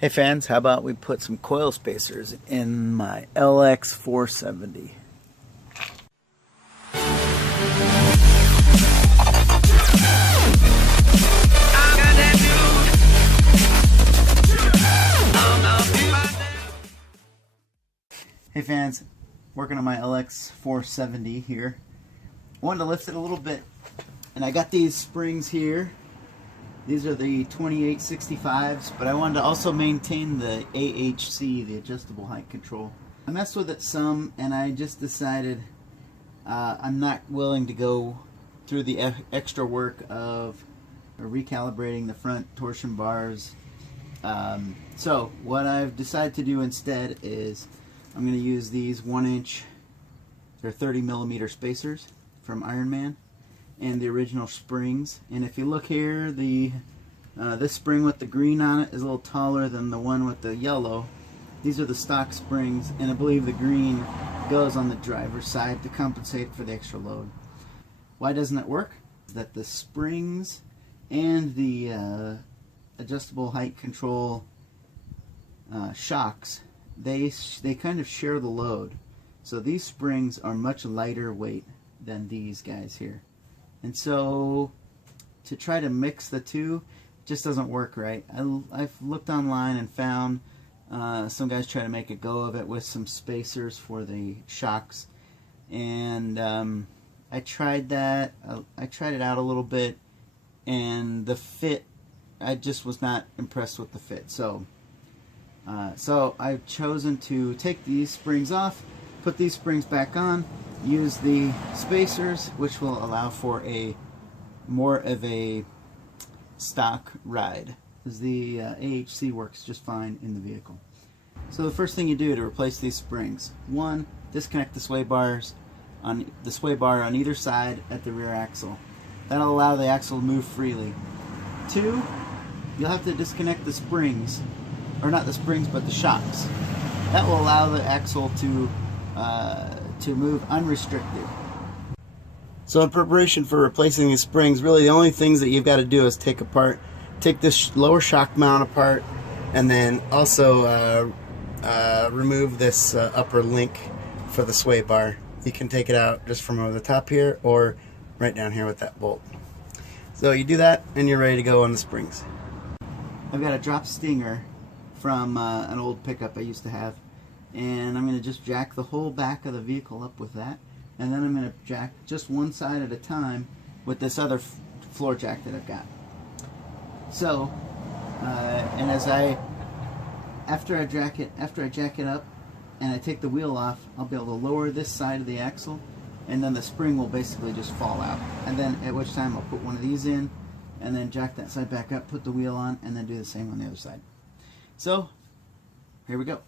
Hey fans, how about we put some coil spacers in my LX470? Hey fans, working on my LX470 here. I wanted to lift it a little bit, and I got these springs here. These are the 2865s, but I wanted to also maintain the AHC, the adjustable height control. I messed with it some, and I just decided I'm not willing to go through the extra work of recalibrating the front torsion bars. So what I've decided to do instead is I'm going to use these 1-inch, they're 30mm spacers from Ironman, and the original springs. And if you look here, this spring with the green on it is a little taller than the one with the yellow. These are the stock springs, and I believe the green goes on the driver's side to compensate for the extra load. Why doesn't it work? That the springs and the adjustable height control shocks, they kind of share the load. So these springs are much lighter weight than these guys here. And so to try to mix the two just doesn't work right. I've looked online and found some guys try to make a go of it with some spacers for the shocks, and I tried that. I tried it out a little bit, and the fit, I just was not impressed with the fit. So I've chosen to take these springs off, put these springs back on, use the spacers, which will allow for a more of a stock ride, because the AHC works just fine in the vehicle. So the first thing you do to replace these springs: 1, disconnect the sway bar on either side at the rear axle. That'll allow the axle to move freely. 2, you'll have to disconnect the springs, or not the springs, but the shocks. That will allow the axle to move unrestricted. So in preparation for replacing these springs, really the only things that you've got to do is take this lower shock mount apart, and then also remove this upper link for the sway bar. You can take it out just from over the top here, or right down here with that bolt. So you do that, and you're ready to go on the springs. I've got a drop stinger from an old pickup I used to have, and I'm going to just jack the whole back of the vehicle up with that, and then I'm going to jack just one side at a time with this other floor jack that I've got. So, and after I jack it up and I take the wheel off, I'll be able to lower this side of the axle, and then the spring will basically just fall out. And then at which time I'll put one of these in, and then jack that side back up, put the wheel on, and then do the same on the other side. So, here we go.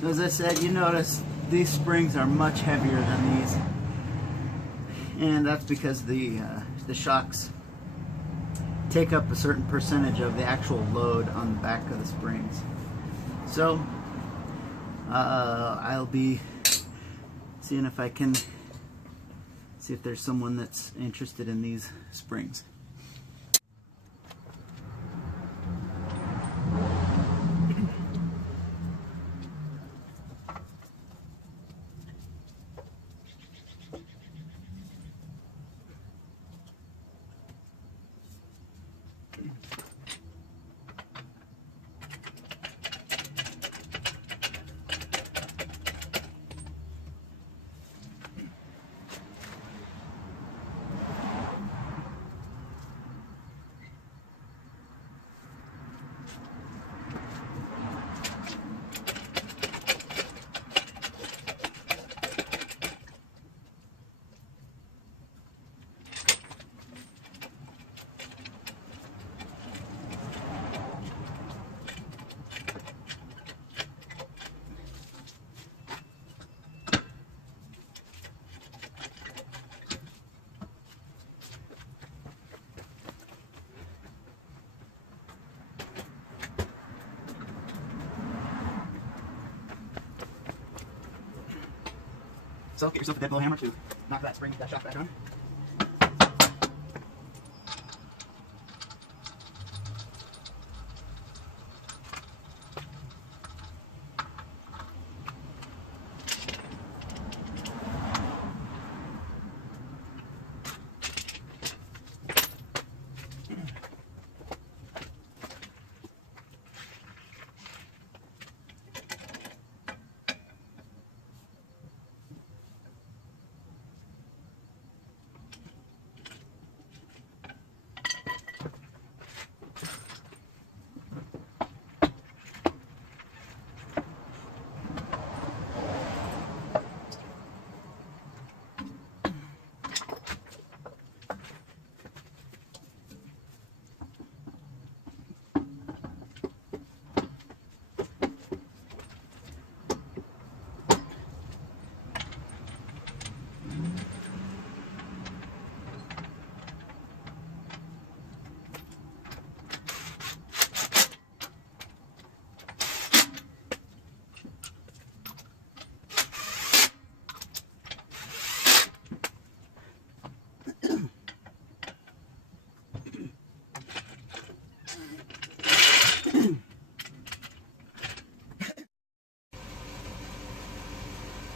So as I said, you notice these springs are much heavier than these, and that's because the shocks take up a certain percentage of the actual load on the back of the springs. So I'll be seeing if I can See if there's someone that's interested in these springs. So get yourself a dead blow hammer to knock that spring, that shaft back on.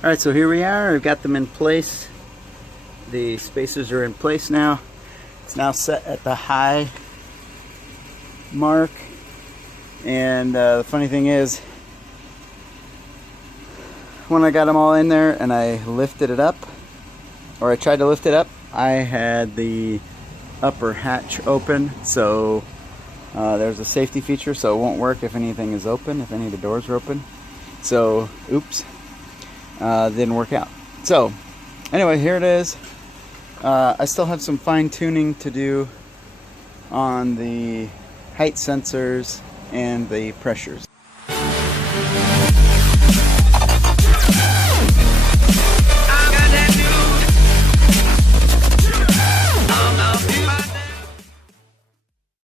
Alright, so here we are. I've got them in place. The spacers are in place now. It's now set at the high mark. And the funny thing is, when I got them all in there and I lifted it up, or I tried to lift it up, I had the upper hatch open, so there's a safety feature, so it won't work if anything is open, if any of the doors are open. So, oops. Didn't work out. So anyway, here it is. I still have some fine tuning to do on the height sensors and the pressures.